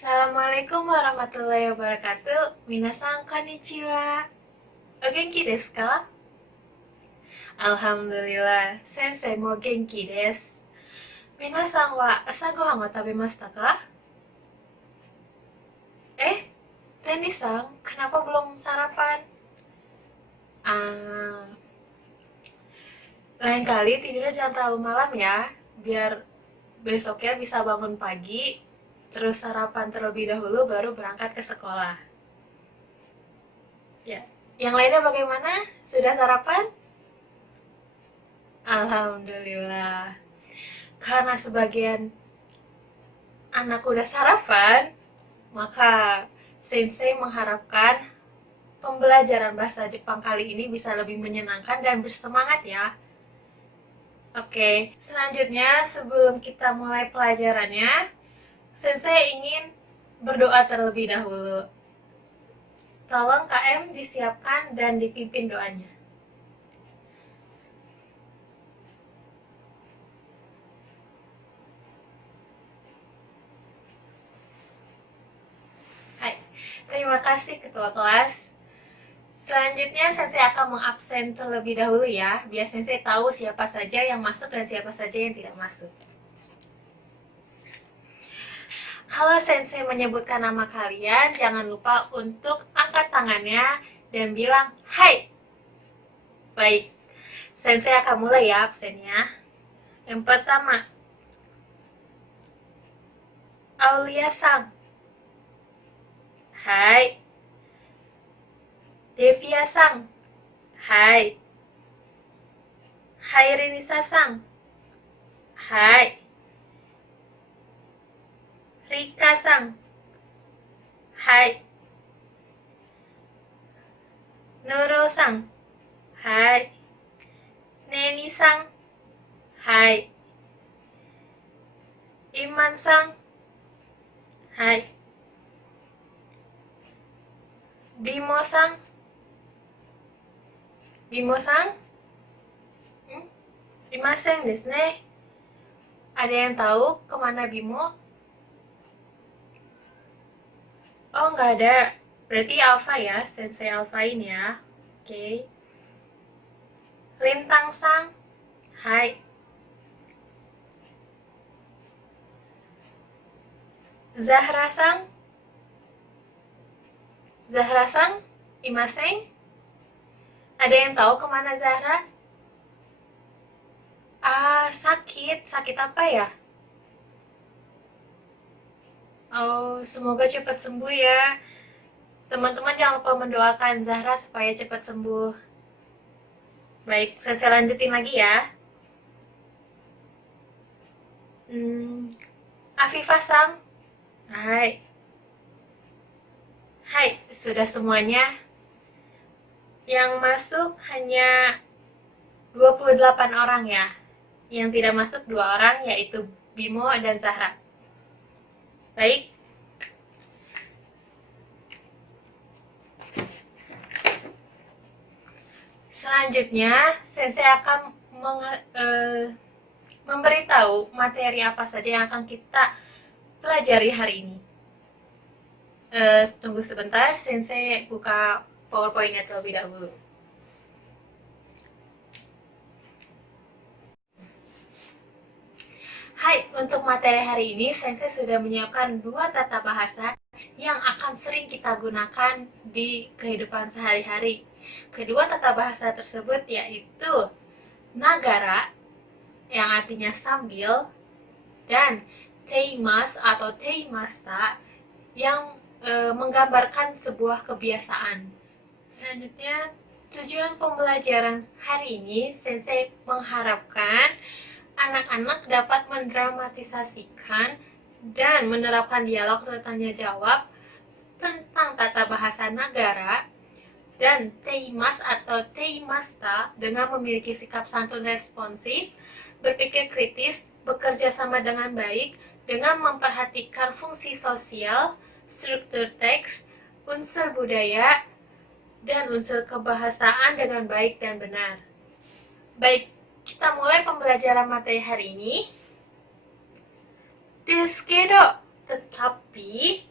Assalamualaikum warahmatullahi wabarakatuh. Minasan konnichiwa. O genki desu ka? Alhamdulillah, sensei mo genki desu. Minasan wa asa gohan wa tabemashita ka? Tenny-san, kenapa belum sarapan? Ah, lain kali tidurnya jangan terlalu malam ya, biar besoknya bisa bangun pagi, terus sarapan terlebih dahulu baru berangkat ke sekolah. Ya, yang lainnya bagaimana? Sudah sarapan? Alhamdulillah. Karena sebagian anak udah sarapan, maka Sensei mengharapkan pembelajaran bahasa Jepang kali ini bisa lebih menyenangkan dan bersemangat ya. Oke, selanjutnya sebelum kita mulai pelajarannya, Sensei ingin berdoa terlebih dahulu. Tolong KM disiapkan dan dipimpin doanya. Hai, terima kasih Ketua Kelas. Selanjutnya Sensei akan mengabsen terlebih dahulu ya, biar Sensei tahu siapa saja yang masuk dan siapa saja yang tidak masuk. Kalau Sensei menyebutkan nama kalian, jangan lupa untuk angkat tangannya dan bilang hai. Baik, Sensei akan mulai ya absennya. Yang pertama, Aulia-san. Hai. Devia-san. Hai. Hairinisa-san. Hai. Rika-san. Hai. Nurul-san. Hai. Neni-san. Hai. Iman-san. Hai. Bimo-san. Bimo-san? Imasen desu ne. Ada yang tahu kemana Bimo? Oh, nggak ada. Berarti Alpha ya, Sensei Alphain ya. Oke. Lintang-san. Hai. Zahra-san. Zahra-san, imasen? Ada yang tahu kemana Zahra? Sakit. Sakit apa ya? Oh, semoga cepat sembuh ya. Teman-teman jangan lupa mendoakan Zahra supaya cepat sembuh. Baik, saya lanjutin lagi ya. Afifah-san. Hai. Hai, sudah semuanya. Yang masuk hanya 28 orang ya. Yang tidak masuk 2 orang, yaitu Bimo dan Zahra. Baik. Selanjutnya, Sensei akan memberitahu materi apa saja yang akan kita pelajari hari ini. Tunggu sebentar, Sensei buka PowerPoint-nya terlebih dahulu. Hai, untuk materi hari ini Sensei sudah menyiapkan 2 tata bahasa yang akan sering kita gunakan di kehidupan sehari-hari. Kedua tata bahasa tersebut yaitu nagara, yang artinya sambil, dan teimas atau teimasta, yang menggambarkan sebuah kebiasaan. Selanjutnya, tujuan pembelajaran hari ini, Sensei mengharapkan anak-anak dapat mendramatisasikan dan menerapkan dialog tanya jawab tentang tata bahasa negara dan teimas atau teimasta dengan memiliki sikap santun responsif, berpikir kritis, bekerja sama dengan baik, dengan memperhatikan fungsi sosial, struktur teks, unsur budaya, dan unsur kebahasaan dengan baik dan benar. Baik, kita mulai pembelajaran materi hari ini. Desu kedo, tetapi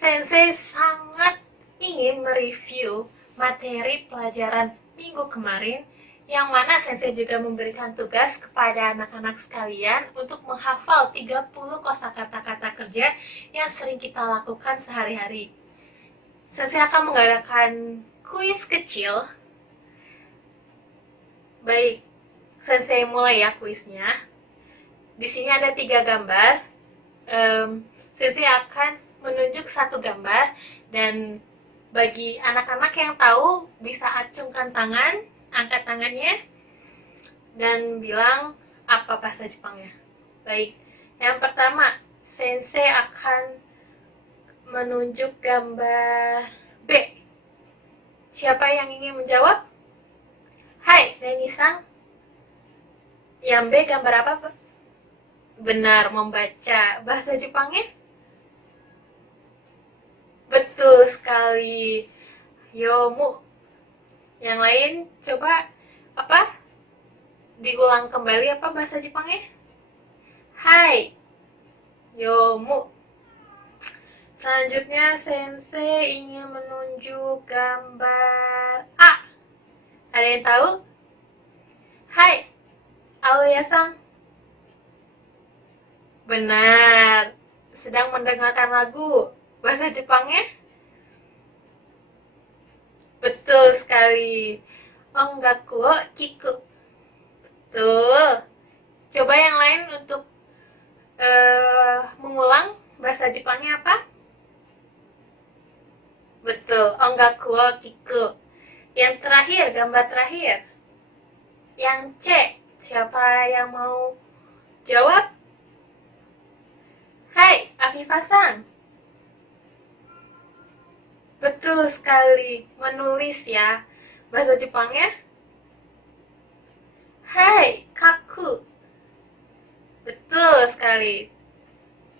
Sensei sangat ingin mereview materi pelajaran minggu kemarin, yang mana Sensei juga memberikan tugas kepada anak-anak sekalian untuk menghafal 30 kosakata kata kerja yang sering kita lakukan sehari-hari. Sensei akan mengadakan kuis kecil. Baik, Sensei mulai ya kuisnya. Di sini ada 3 gambar. Sensei akan menunjuk satu gambar, dan bagi anak-anak yang tahu bisa acungkan tangan, angkat tangannya, dan bilang apa bahasa Jepangnya. Baik, yang pertama, Sensei akan menunjuk gambar B. Siapa yang ingin menjawab? Hai, Neni-san. Yang B gambar apa, Pak? Benar, membaca. Bahasa Jepangnya? Betul sekali. Yomu. Yang lain, coba apa? Diulang kembali apa bahasa Jepangnya? Hai. Yomu. Selanjutnya, Sensei ingin menunjuk gambar A. Ada yang tahu? Hai, Aulia-san. Benar, sedang mendengarkan lagu. Bahasa Jepangnya? Betul sekali. Ongaku wo kiku. Betul. Coba yang lain untuk mengulang bahasa Jepangnya apa? Betul, ongaku wo kiku. Yang terakhir, gambar terakhir. Yang C, siapa yang mau jawab? Hai, Afifa-san. Betul sekali, menulis ya. Bahasa Jepangnya? Hai, kaku. Betul sekali.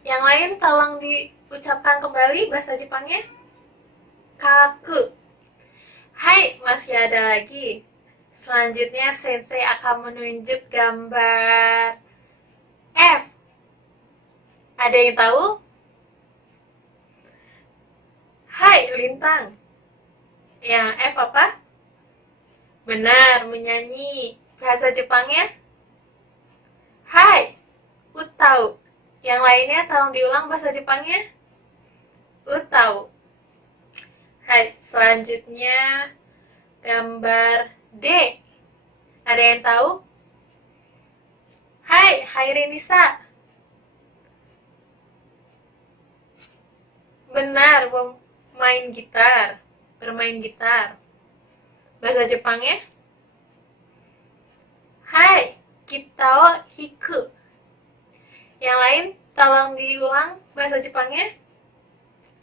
Yang lain tolong diucapkan kembali bahasa Jepangnya. Kaku. Hai, masih ada lagi. Selanjutnya Sensei akan menunjuk gambar F. Ada yang tahu? Hai, Lintang. Yang F apa? Benar, menyanyi. Bahasa Jepangnya? Hai, utau. Yang lainnya tolong diulang bahasa Jepangnya. Utau. Hai, selanjutnya gambar D. Ada yang tahu? Hai, Hairinisa. Benar, bermain gitar. Bahasa Jepangnya? Hai, kitao hiku. Yang lain tolong diulang bahasa Jepangnya.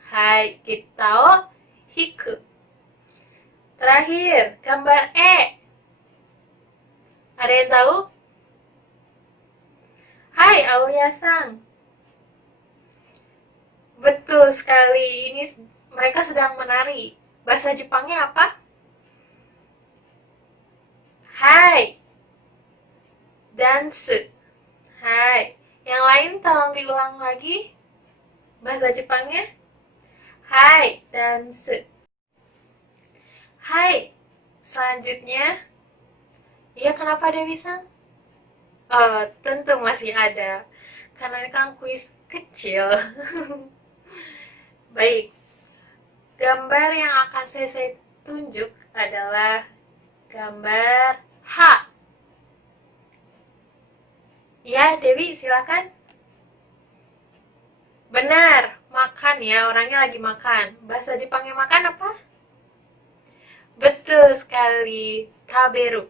Hai, kitao hiku. Terakhir, gambar E. Ada yang tahu? Hai, Aulia-san. Betul sekali, ini mereka sedang menari. Bahasa Jepangnya apa? Hai, dance. Hai, yang lain tolong diulang lagi bahasa Jepangnya. Hai, dance. Hai, selanjutnya. Iya, kenapa Dewi-san? Oh, tentu masih ada. Karena ini kan kuis kecil. Baik, gambar yang akan saya tunjuk adalah gambar H. Ya, Dewi, silakan. Benar, makan ya, orangnya lagi makan. Bahasa Jepangnya makan apa? Betul sekali, taberu.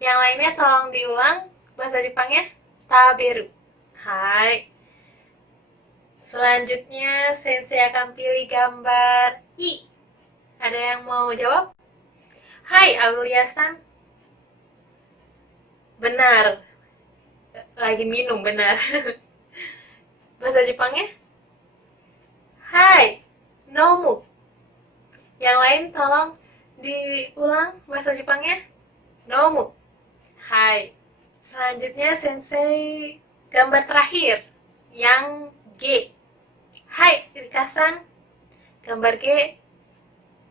Yang lainnya tolong diulang bahasa Jepangnya. Taberu. Hai. Selanjutnya, Sensei akan pilih gambar I. Ada yang mau jawab? Hai, Aulia-san. Benar. Lagi minum, benar. Bahasa Jepangnya? Hai, nomu. Yang lain tolong diulang bahasa Jepangnya. Nomu. Hai. Selanjutnya, Sensei gambar terakhir. Yang G. Hai, Rika-san. Gambar G,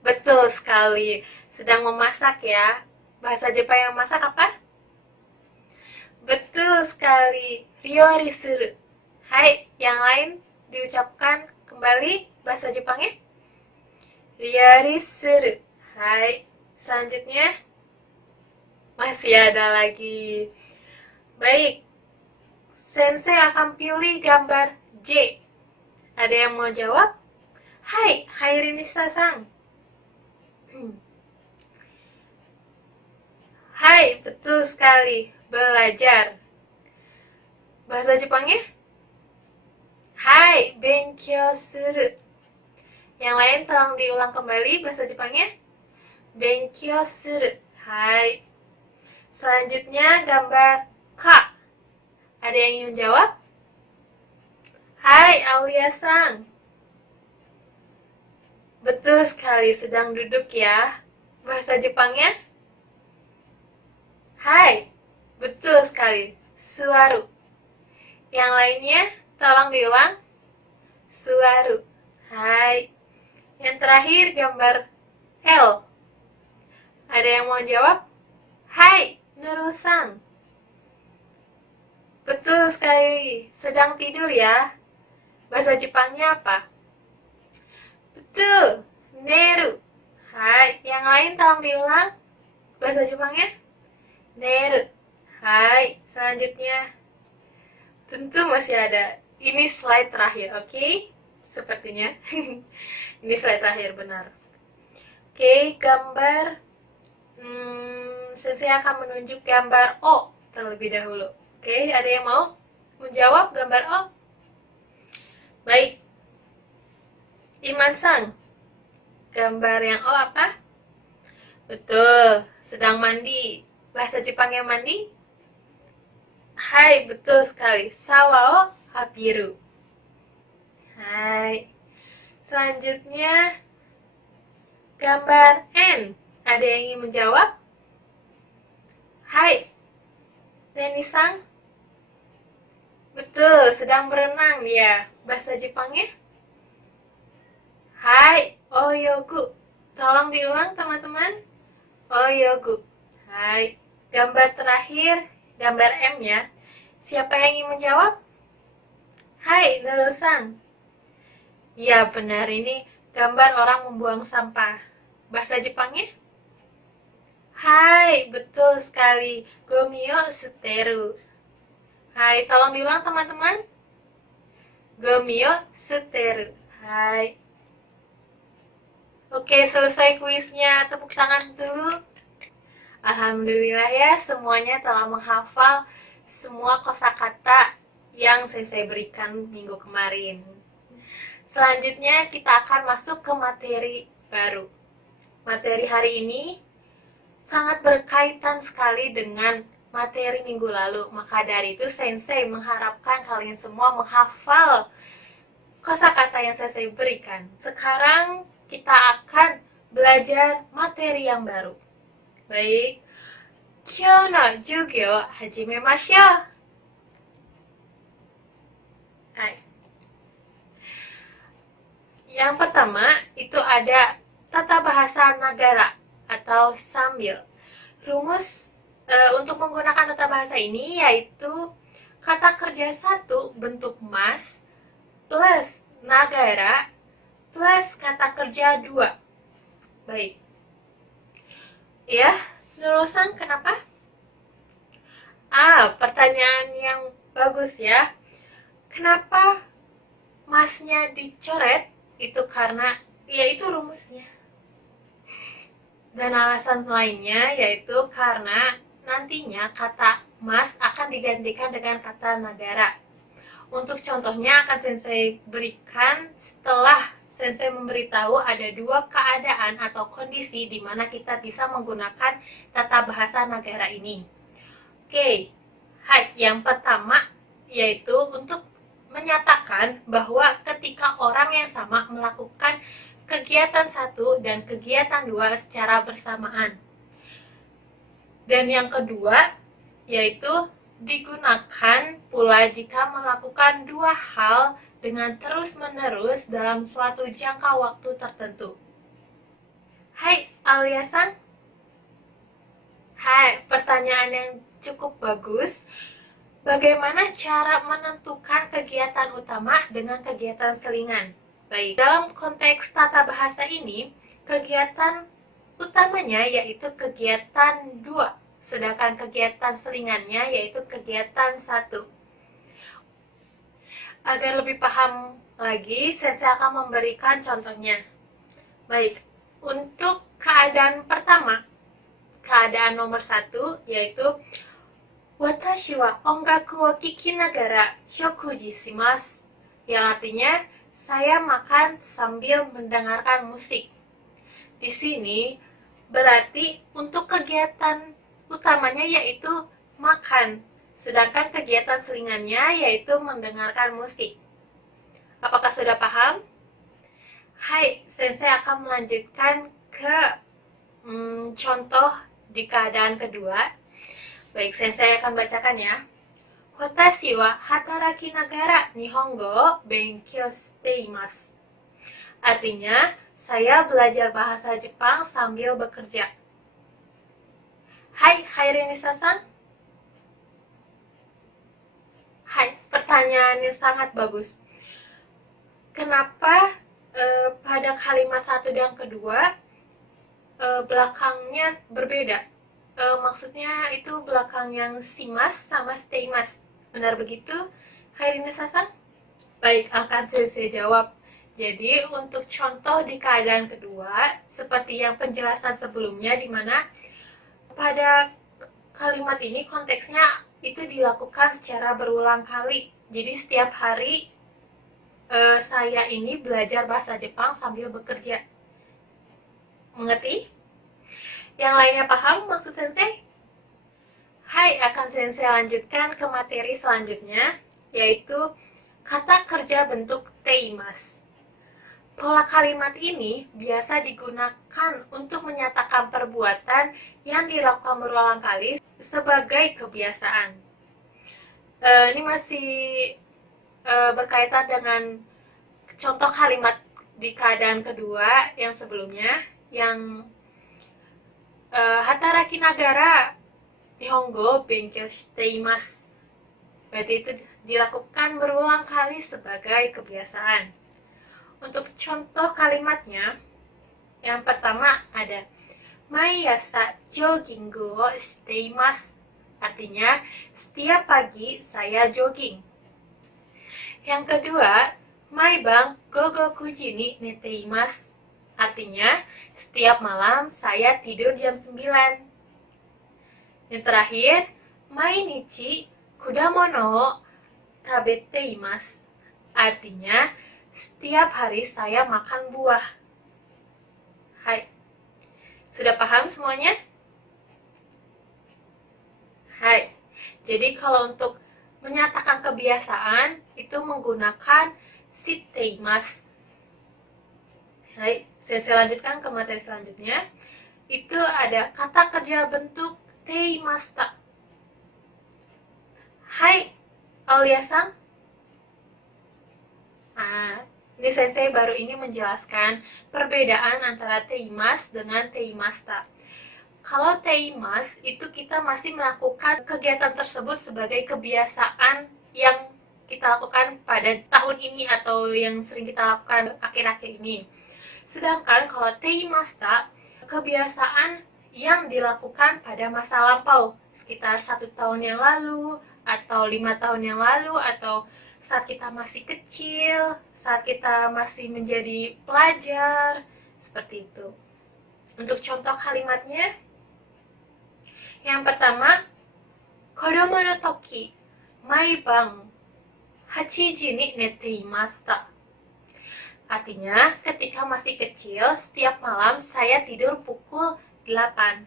betul sekali. Sedang memasak ya. Bahasa Jepang yang masak apa? Betul sekali. Ryori suru. Hai, yang lain diucapkan kembali bahasa Jepangnya. Ryori suru. Hai. Selanjutnya masih ada lagi. Baik. Sensei akan pilih gambar J. Ada yang mau jawab? Hai, Hairinisa-san. Hai, betul sekali. Belajar. Bahasa Jepangnya? Hai, benkyou suru. Yang lain tolong diulang kembali bahasa Jepangnya. Benkyou suru. Hai. Selanjutnya gambar K. Ada yang ingin menjawab? Hai, Aulia-san. Betul sekali, sedang duduk ya. Bahasa Jepangnya? Hai, betul sekali. Suaru. Yang lainnya, tolong diulang. Suaru. Hai. Yang terakhir, gambar L. Ada yang mau jawab? Hai, Nurul-san. Betul sekali. Sedang tidur ya. Bahasa Jepangnya apa? Betul. Neru. Hai. Yang lain tolong diulang. Bahasa Jepangnya? Neru. Hai. Selanjutnya. Tentu masih ada. Ini slide terakhir, oke? Sepertinya. Ini slide terakhir, benar. Oke, gambar. Sensei akan menunjuk gambar O terlebih dahulu. Oke, ada yang mau menjawab gambar O? Baik. Iman-san, gambar yang O apa? Betul, sedang mandi. Bahasa Jepangnya mandi? Hai, betul sekali. Sawa o habiru. Hai. Selanjutnya, gambar N. Ada yang ingin menjawab? Hai, Neni-san. Betul, sedang berenang dia. Bahasa Jepangnya? Hai, oyogu. Tolong diulang teman-teman. Oyogu. Hai. Gambar terakhir, gambar M ya. Siapa yang ingin menjawab? Hai, Nurul-san. Ya, benar, ini gambar orang membuang sampah. Bahasa Jepangnya? Hai, betul sekali. Gomio suteru. Hai, tolong diulang teman-teman. Gomio suteru. Hai. Oke, selesai kuisnya. Tepuk tangan dulu. Alhamdulillah ya, semuanya telah menghafal semua kosakata yang saya berikan minggu kemarin. Selanjutnya kita akan masuk ke materi baru. Materi hari ini sangat berkaitan sekali dengan materi minggu lalu. Maka dari itu Sensei mengharapkan kalian semua menghafal kosakata yang Sensei berikan. Sekarang kita akan belajar materi yang baru. Baik. Kyou no jugyo hajimemashou. Hai. Yang pertama itu ada tata bahasa nagara atau sambil. Rumus untuk menggunakan tata bahasa ini yaitu kata kerja satu bentuk mas plus nagara plus kata kerja 2. Baik. Ya, Nurul-san, kenapa? Pertanyaan yang bagus ya. Kenapa masnya dicoret? Itu karena, yaitu rumusnya. Dan alasan lainnya yaitu karena nantinya kata mas akan digantikan dengan kata nagara. Untuk contohnya akan Sensei berikan setelah Sensei memberitahu ada 2 keadaan atau kondisi di mana kita bisa menggunakan tata bahasa nagara ini. Oke, yang pertama yaitu untuk menyatakan bahwa ketika orang yang sama melakukan kegiatan 1 dan kegiatan 2 secara bersamaan. Dan yang kedua yaitu digunakan pula jika melakukan 2 hal dengan terus-menerus dalam suatu jangka waktu tertentu. Hai, Alia-san. Hai, pertanyaan yang cukup bagus. Bagaimana cara menentukan kegiatan utama dengan kegiatan selingan? Baik, dalam konteks tata bahasa ini, kegiatan utamanya yaitu kegiatan 2, sedangkan kegiatan selingannya yaitu kegiatan 1. Agar lebih paham lagi, saya akan memberikan contohnya. Baik, untuk keadaan pertama, keadaan nomor 1 yaitu Watashi wa ongaku wo kikinagara shokuji shimasu, yang artinya saya makan sambil mendengarkan musik. Di sini berarti untuk kegiatan utamanya yaitu makan, sedangkan kegiatan selingannya yaitu mendengarkan musik. Apakah sudah paham? Hai, sensei akan melanjutkan ke contoh di keadaan kedua. Baik, sensei akan bacakan ya. Watashi wa hataraki nagara nihongo wo benkyou shite imasu. Artinya, saya belajar bahasa Jepang sambil bekerja. Hai, Renisa-san. Hai, pertanyaan yang sangat bagus. Kenapa pada kalimat 1 dan kedua belakangnya berbeda? Maksudnya itu belakang yang shimas sama shiteimasu. Benar begitu, Renisa-san? Baik, akan saya jawab. Jadi, untuk contoh di keadaan kedua, seperti yang penjelasan sebelumnya, di mana pada kalimat ini konteksnya itu dilakukan secara berulang kali. Jadi, setiap hari saya ini belajar bahasa Jepang sambil bekerja. Mengerti? Yang lainnya paham maksud sensei? Hai, akan sensei lanjutkan ke materi selanjutnya, yaitu kata kerja bentuk teimasu. Pola kalimat ini biasa digunakan untuk menyatakan perbuatan yang dilakukan berulang kali sebagai kebiasaan. Ini masih berkaitan dengan contoh kalimat di keadaan kedua yang sebelumnya, yang hataraki nagara nihongo benkyou shite imasu. Berarti itu dilakukan berulang kali sebagai kebiasaan. Untuk contoh kalimatnya, yang pertama ada Maiasa joggingu wo shite imasu. Artinya, setiap pagi saya jogging. Yang kedua, Maiban gogoku ji ni nete imasu. Artinya, setiap malam saya tidur jam 9. Yang terakhir, Mainichi kudamono wo tabete imasu. Artinya, setiap hari saya makan buah. Hai. Sudah paham semuanya? Hai. Jadi kalau untuk menyatakan kebiasaan itu menggunakan shiteimasu. Hai, saya lanjutkan ke materi selanjutnya. Itu ada kata kerja bentuk teimasta. Hai, Alia-san. Ini sensei baru ingin menjelaskan perbedaan antara teimasu dengan teimasta. Kalau teimasu itu kita masih melakukan kegiatan tersebut sebagai kebiasaan yang kita lakukan pada tahun ini atau yang sering kita lakukan akhir-akhir ini. Sedangkan kalau teimasta, kebiasaan yang dilakukan pada masa lampau, sekitar 1 tahun yang lalu, atau 5 tahun yang lalu, atau saat kita masih kecil, saat kita masih menjadi pelajar, seperti itu. Untuk contoh kalimatnya, yang pertama, kodomo no toki, maiban 8 ji ni nete imashita. Artinya, ketika masih kecil, setiap malam saya tidur pukul 8.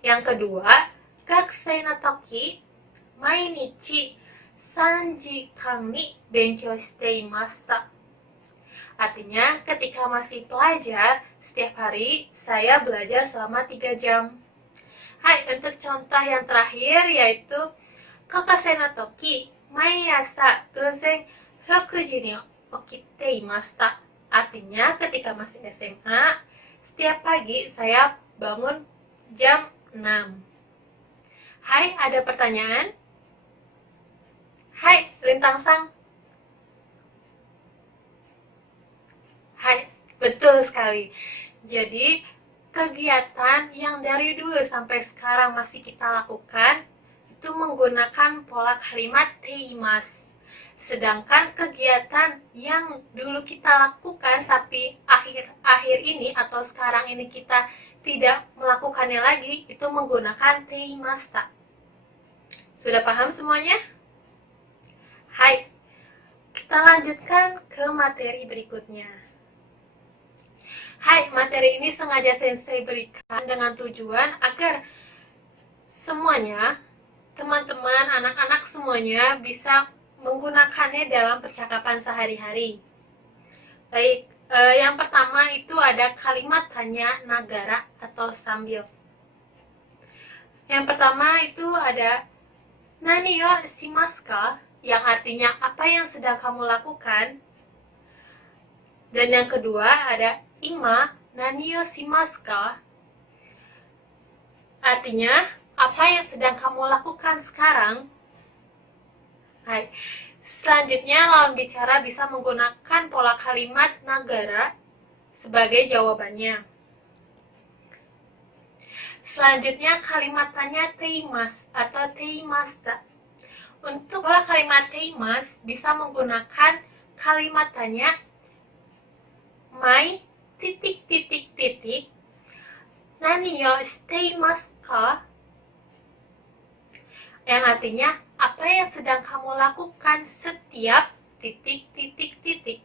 Yang kedua, gakusei no toki, mainichi 3 jikan ni benkyou shite imashita. Artinya, ketika masih pelajar, setiap hari saya belajar selama 3 jam. Hai, untuk contoh yang terakhir yaitu kokosei no toki, maiasa guzen 6時に起きていました. Artinya ketika masih SMA, setiap pagi saya bangun jam 6. Hai, ada pertanyaan? Hai, Lintang-sang. Hai, betul sekali. Jadi, kegiatan yang dari dulu sampai sekarang masih kita lakukan itu menggunakan pola kalimat teimas. Sedangkan kegiatan yang dulu kita lakukan tapi akhir ini atau sekarang ini kita tidak melakukannya lagi itu menggunakan teimasta. Sudah paham semuanya? Hai, kita lanjutkan ke materi berikutnya. Hai, materi ini sengaja sensei berikan dengan tujuan agar semuanya, teman-teman, anak-anak semuanya bisa menggunakannya dalam percakapan sehari-hari. Baik, yang pertama itu ada kalimat tanya nagara atau sambil. Yang pertama itu ada nani yo shimasu ka, yang artinya apa yang sedang kamu lakukan. Dan yang kedua ada ima nani yo shimasu ka, artinya apa yang sedang kamu lakukan sekarang. Hai. Selanjutnya, lawan bicara bisa menggunakan pola kalimat nagara sebagai jawabannya. Selanjutnya, kalimat tanya teimas atau teimasta. Untuk pola kalimat teimas bisa menggunakan kalimat tanya mai titik titik titik nani yo shiteimasu ka, yang artinya apa yang sedang kamu lakukan setiap titik titik titik.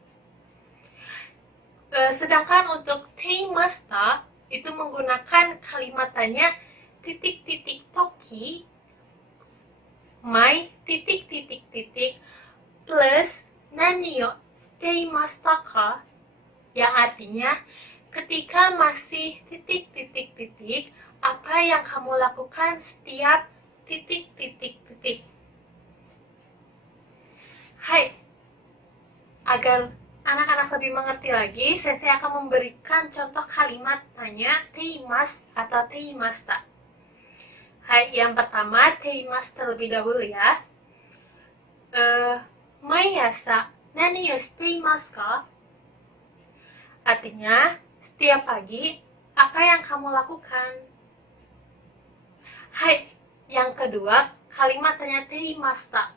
Sedangkan untuk teimasta itu menggunakan kalimat tanya titik titik toki mai titik titik titik plus nani yo shiteimashita ka, yang artinya ketika masih titik titik titik apa yang kamu lakukan setiap titik titik titik. Hai, agar anak-anak lebih mengerti lagi, saya akan memberikan contoh kalimat tanya teimas atau teimasta. Hai, yang pertama teimas terlebih dahulu ya. Maiasa nani yo shiteimasu ka? Artinya, setiap pagi apa yang kamu lakukan? Hai, yang kedua kalimat tanya teimasta.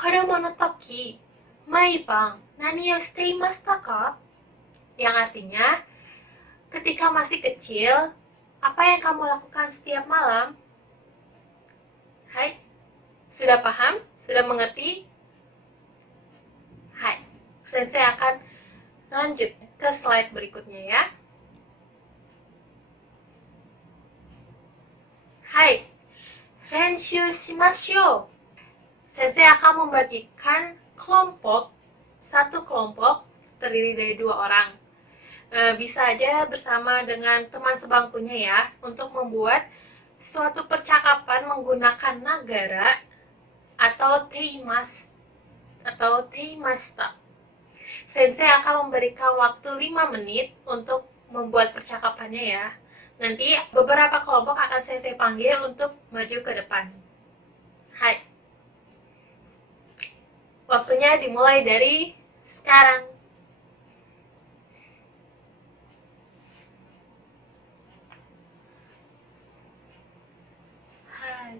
Kodomo no toki, maiban nani yo shiteimashita ka? Yang artinya, ketika masih kecil, apa yang kamu lakukan setiap malam? Hai, sudah paham? Sudah mengerti? Hai, sensei akan lanjut ke slide berikutnya ya. Hai, renshu shimashou. Sensei akan membagikan satu kelompok terdiri dari 2 orang. Bisa aja bersama dengan teman sebangkunya ya, untuk membuat suatu percakapan menggunakan nagara atau teimas atau teimasta. Sensei akan memberikan waktu 5 menit untuk membuat percakapannya ya. Nanti beberapa kelompok akan sensei panggil untuk maju ke depan. Hai. Waktunya dimulai dari sekarang. Hai.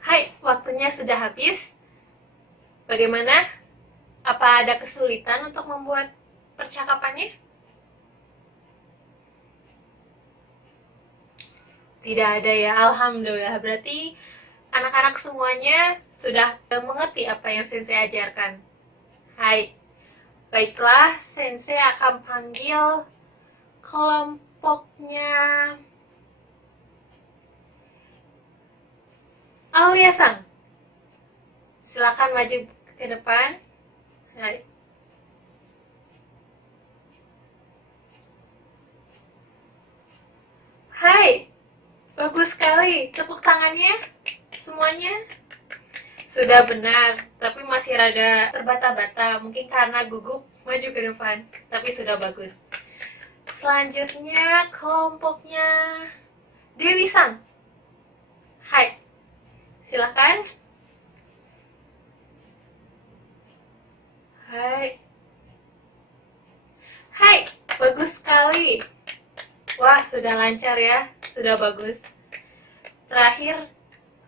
Hai, waktunya sudah habis. Bagaimana? Apa ada kesulitan untuk membuat percakapannya? Tidak ada ya, alhamdulillah. Berarti anak-anak semuanya sudah mengerti apa yang sensei ajarkan. Hai, baiklah, sensei akan panggil kelompoknya Aulia-san. Silakan maju ke depan. Hai. Bagus sekali. Tepuk tangannya semuanya. Sudah benar, tapi masih rada terbata-bata. Mungkin karena gugup maju ke depan. Tapi sudah bagus. Selanjutnya kelompoknya Dewi Sang. Hai, silahkan. Hai. Hai, bagus sekali. Wah, sudah lancar ya. Sudah bagus. Terakhir,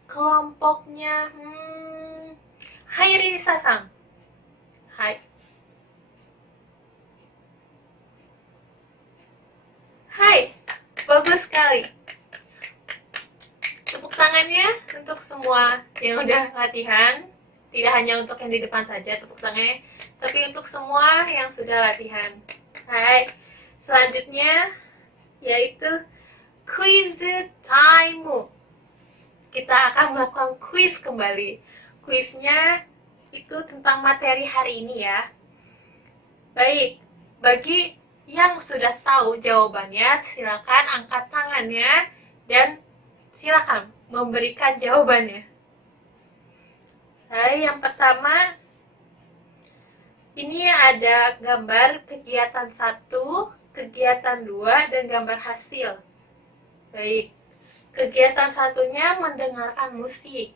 kelompoknya Hairi Sasang. Hai. Hai, bagus sekali. Tepuk tangannya untuk semua yang udah latihan. Tidak hanya untuk yang di depan saja tepuk tangannya, tapi untuk semua yang sudah latihan. Hai. Selanjutnya yaitu quiz time. Kita akan melakukan quiz kembali. Quiznya itu tentang materi hari ini ya. Baik, bagi yang sudah tahu jawabannya, silakan angkat tangannya dan silakan memberikan jawabannya. Hai, yang pertama, ini ada gambar kegiatan 1, kegiatan 2, dan gambar hasil. Baik, kegiatan 1-nya mendengarkan musik.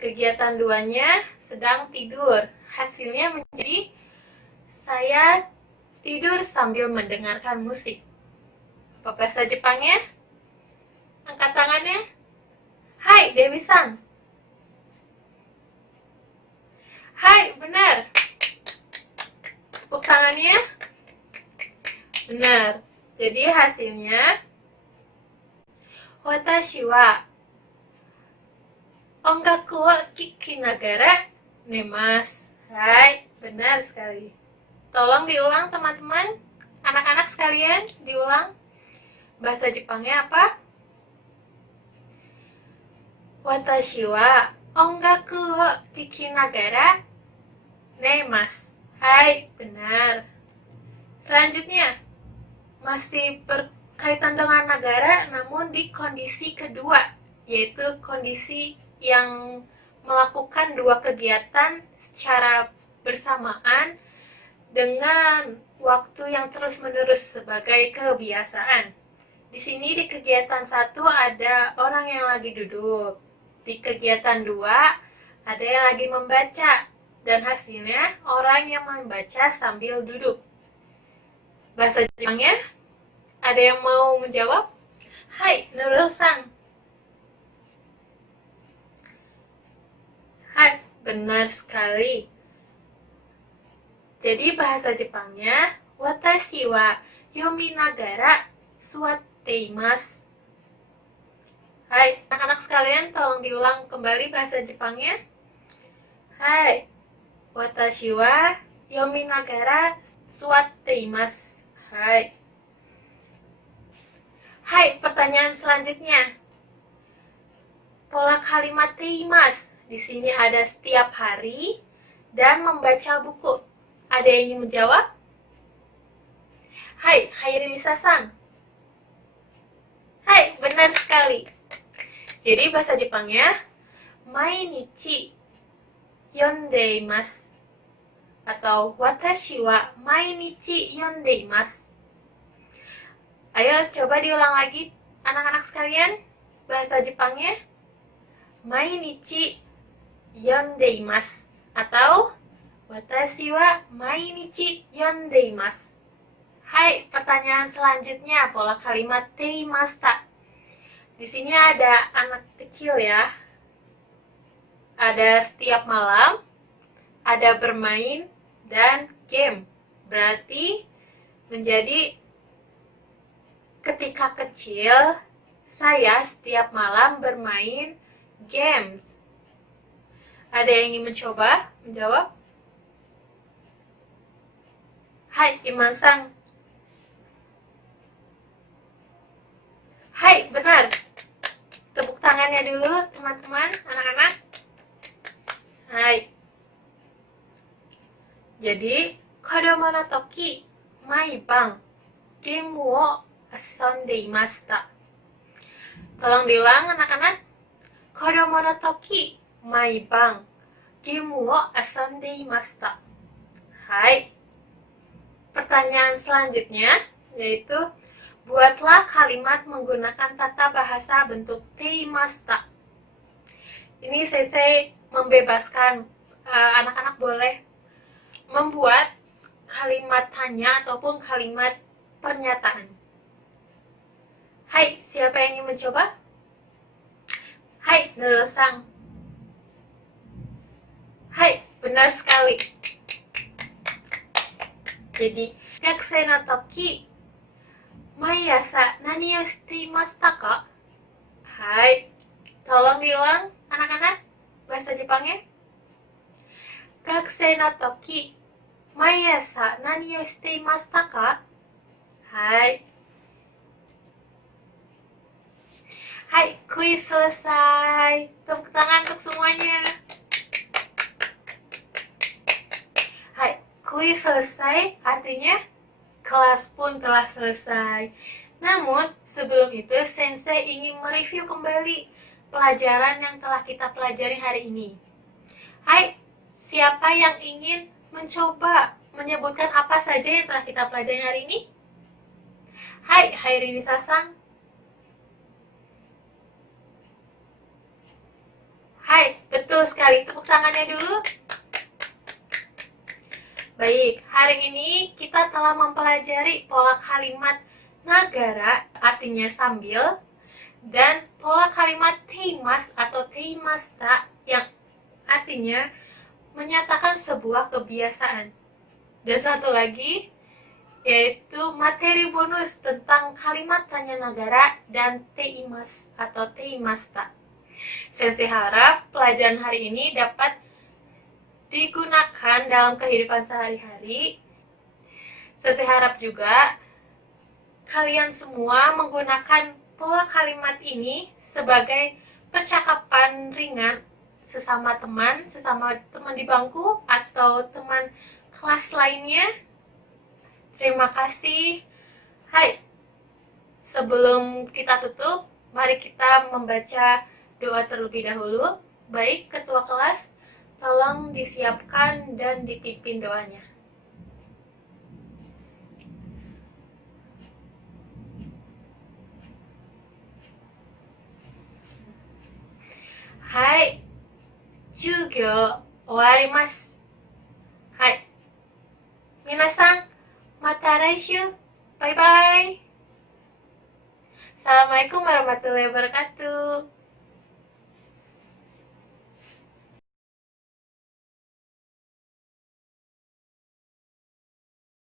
Kegiatan 2-nya sedang tidur. Hasilnya menjadi saya tidur sambil mendengarkan musik. Apa bahasa Jepangnya? Angkat tangannya. Hai, Dewi Sang. Hai, benar. Tepuk tangannya. Benar. Jadi hasilnya Watashi wa ongaku wo kikinagara nemasu. Hai, benar sekali. Tolong diulang teman-teman, anak-anak sekalian, diulang. Bahasa Jepangnya apa? Watashi wa ongaku wo kikinagara nemasu. Hai, benar. Selanjutnya, masih berkaitan dengan negara, namun di kondisi kedua, yaitu kondisi yang melakukan dua kegiatan secara bersamaan dengan waktu yang terus-menerus sebagai kebiasaan. Di sini di kegiatan 1 ada orang yang lagi duduk. Di kegiatan 2 ada yang lagi membaca. Dan hasilnya orang yang membaca sambil duduk. Bahasa Jepangnya? Ada yang mau menjawab? Hai, Nurul-san. Hai, benar sekali. Jadi bahasa Jepangnya, watashi wa yominagara suwatteimasu. Hai, anak-anak sekalian, tolong diulang kembali bahasa Jepangnya. Hai, watashi wa yominagara suwatteimasu. Hai. Hai, pertanyaan selanjutnya. Pola kalimat teimasu. Di sini ada setiap hari dan membaca buku. Ada yang ingin menjawab? Hai, Hairi Nisa-san. Hai, benar sekali. Jadi bahasa Jepangnya mainichi yondeimasu atau watashi wa mainichi yondeimasu. Ayo coba diulang lagi anak-anak sekalian. Bahasa Jepangnya mainichi yondeimasu atau watashi wa mainichi yondeimasu. Hai, pertanyaan selanjutnya, pola kalimat teimasta. Di sini ada anak kecil ya. Ada setiap malam, ada bermain, dan game. Berarti menjadi ketika kecil, saya setiap malam bermain games. Ada yang ingin mencoba menjawab? Hai, Iman-san. Hai, benar. Tepuk tangannya dulu, teman-teman, anak-anak. Hai. Jadi, kodomo no toki, maiban, game wo asonde imashita. Tolong diulang anak-anak. Kodomo no toki, maiban, gemu wo asonde imashita. Hai. Pertanyaan selanjutnya yaitu buatlah kalimat menggunakan tata bahasa bentuk teimashita. Ini sensei membebaskan anak-anak boleh membuat kalimat tanya ataupun kalimat pernyataan. Hai, siapa yang ingin mencoba? Hai, Nurul-san. Hai, benar sekali. Jadi, gakusei no toki, maiasa nani o shite imashita ka? Hai, tolong diulang anak-anak bahasa Jepangnya. Gakusei no toki, maiasa nani o shite imashita ka? Hai. Hai, kuis selesai. Tepuk tangan untuk semuanya. Hai, kuis selesai artinya kelas pun telah selesai. Namun, sebelum itu sensei ingin mereview kembali pelajaran yang telah kita pelajari hari ini. Hai, siapa yang ingin mencoba menyebutkan apa saja yang telah kita pelajari hari ini? Hai, Hairimi-san. Hai, betul sekali. Tepuk tangannya dulu. Baik, hari ini kita telah mempelajari pola kalimat nagara, artinya sambil, dan pola kalimat teimas atau teimashita yang artinya menyatakan sebuah kebiasaan. Dan satu lagi, yaitu materi bonus tentang kalimat tanya nagara dan teimas atau teimashita. Sensei harap pelajaran hari ini dapat digunakan dalam kehidupan sehari-hari. Sensei harap juga kalian semua menggunakan pola kalimat ini sebagai percakapan ringan sesama teman di bangku atau teman kelas lainnya. Terima kasih. Hai, sebelum kita tutup, mari kita membaca doa terlebih dahulu. Baik, ketua kelas, tolong disiapkan dan dipimpin doanya. Hai, jugyo owarimasu. Hai, minasan, mata laishu. Bye bye. Assalamualaikum warahmatullahi wabarakatuh.